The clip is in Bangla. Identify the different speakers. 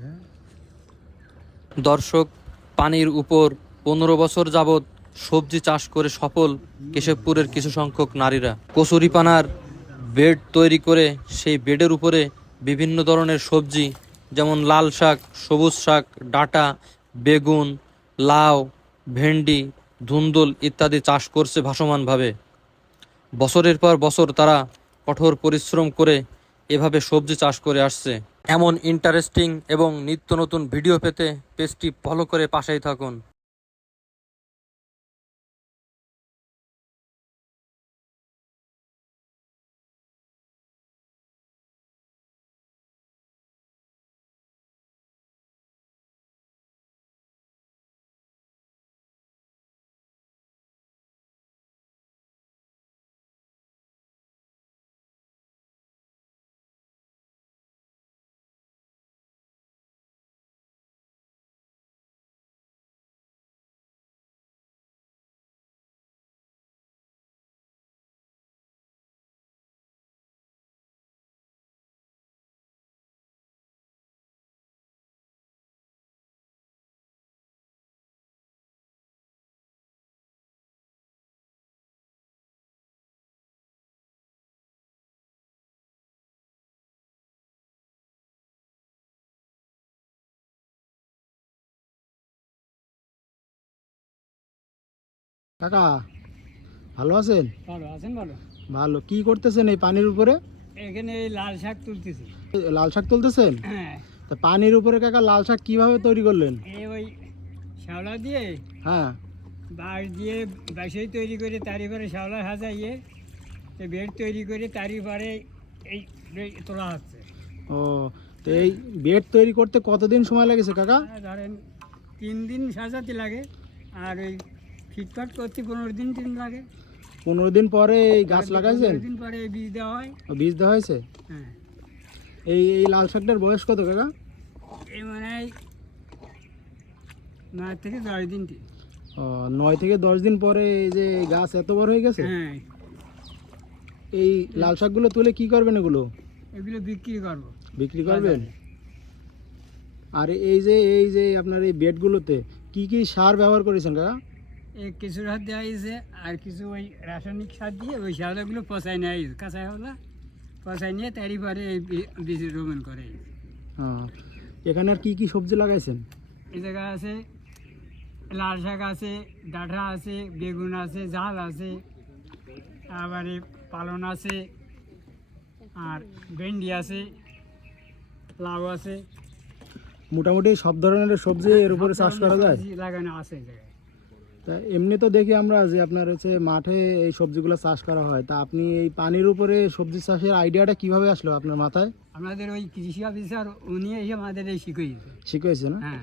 Speaker 1: হ্যাঁ?
Speaker 2: দর্শক, পানির উপর পনেরো বছর যাবৎ সবজি চাষ করে সফল কেশবপুরের কিছু সংখ্যক নারীরা। কচুরিপানার বেড তৈরি করে সেই বেডের উপরে বিভিন্ন ধরনের সবজি, যেমন লাল শাক, সবুজ শাক, ডাটা, বেগুন, লাউ, ভেন্ডি, ধুন্দুল ইত্যাদি চাষ করছে ভাসমানভাবে। বছরের পর বছর তারা কঠোর পরিশ্রম করে এভাবে সবজি চাষ করে আসছে। এমন ইন্টারেস্টিং এবং নিত্য নতুন ভিডিও পেতে পেজটি ফলো করে পাশেই থাকুন।
Speaker 1: কাকা ভালো আছেন?
Speaker 3: ভালো আছেন ভালো?
Speaker 1: ভালো। কি করতেছেন এই পানির উপরে?
Speaker 3: এখানে এই লাল শাক তুলতেছি।
Speaker 1: লাল শাক তুলতেছেন?
Speaker 3: হ্যাঁ।
Speaker 1: তা পানির উপরে কাকা লাল শাক কীভাবে তৈরি করলেন?
Speaker 3: এই ওই শ্যাওলা দিয়ে?
Speaker 1: হ্যাঁ।
Speaker 3: বাঁশ দিয়ে বাঁশেই তৈরি করে তারই পরে শ্যাওলা সাজাইয়ে বেড তৈরি করে তারই পরে এই তোলা হচ্ছে।
Speaker 1: ও তো এই বেড তৈরি করতে কতদিন সময় লেগেছে কাকা?
Speaker 3: ধরেন তিন দিন সাজাতে লাগে। আর ওই ফিটফাট করতে পনেরো দিন দিন লাগে
Speaker 1: পনেরো দিন পরে এই গাছ লাগাইছেন?
Speaker 3: দিন পরে এই বীজ দেওয়া হয়।
Speaker 1: বীজ দেওয়া হয়েছে?
Speaker 3: হ্যাঁ।
Speaker 1: এই এই লাল শাকটার বয়স কত কাকা?
Speaker 3: এই মানে নয় থেকে দশ দিন
Speaker 1: ও, নয় থেকে দশ দিন পরে এই যে গাছ এত বড় হয়ে গেছে?
Speaker 3: হ্যাঁ।
Speaker 1: এই লাল শাকগুলো তুলে কি করবেন এগুলো?
Speaker 3: এগুলো বিক্রি করব।
Speaker 1: বিক্রি করবেন? আর এই যে এই যে আপনার এই বেডগুলোতে কি কি সার ব্যবহার করেছেন কাকা?
Speaker 3: কিছু সার দেওয়া হয়েছে আর কিছু ওই রাসায়নিক সার দিয়ে ওই শ্যাওলাগুলো পচাই নেওয়া হয়েছে। কাঁচা হলা পচাই নিয়ে তারই পরে এই বীজ রোপণ করে
Speaker 1: হ্যাঁ। এখানে আর কি কি সবজি লাগাইছেন?
Speaker 3: এই জায়গা আছে লাল শাক আছে ডাঁটা আছে বেগুন আছে জাল আছে তারপরে পালন আছে আর ভেন্ডি আছে লাউ আছে।
Speaker 1: মোটামুটি সব ধরনের সবজি এর উপরে চাষ করা যায়?
Speaker 3: লাগানো আছে এই জায়গায়।
Speaker 1: তা এমনি তো দেখি আমরা যে আপনার হচ্ছে মাঠে এই সবজিগুলো চাষ করা হয়। তা আপনি এই পানির উপরে সবজি চাষের আইডিয়াটা কীভাবে আসলো আপনার মাথায়?
Speaker 3: আমাদের ওই কৃষি অফিসার উনি এসে আমাদের এই শিখিয়েছে।
Speaker 1: শিখিয়েছে না?
Speaker 3: হ্যাঁ।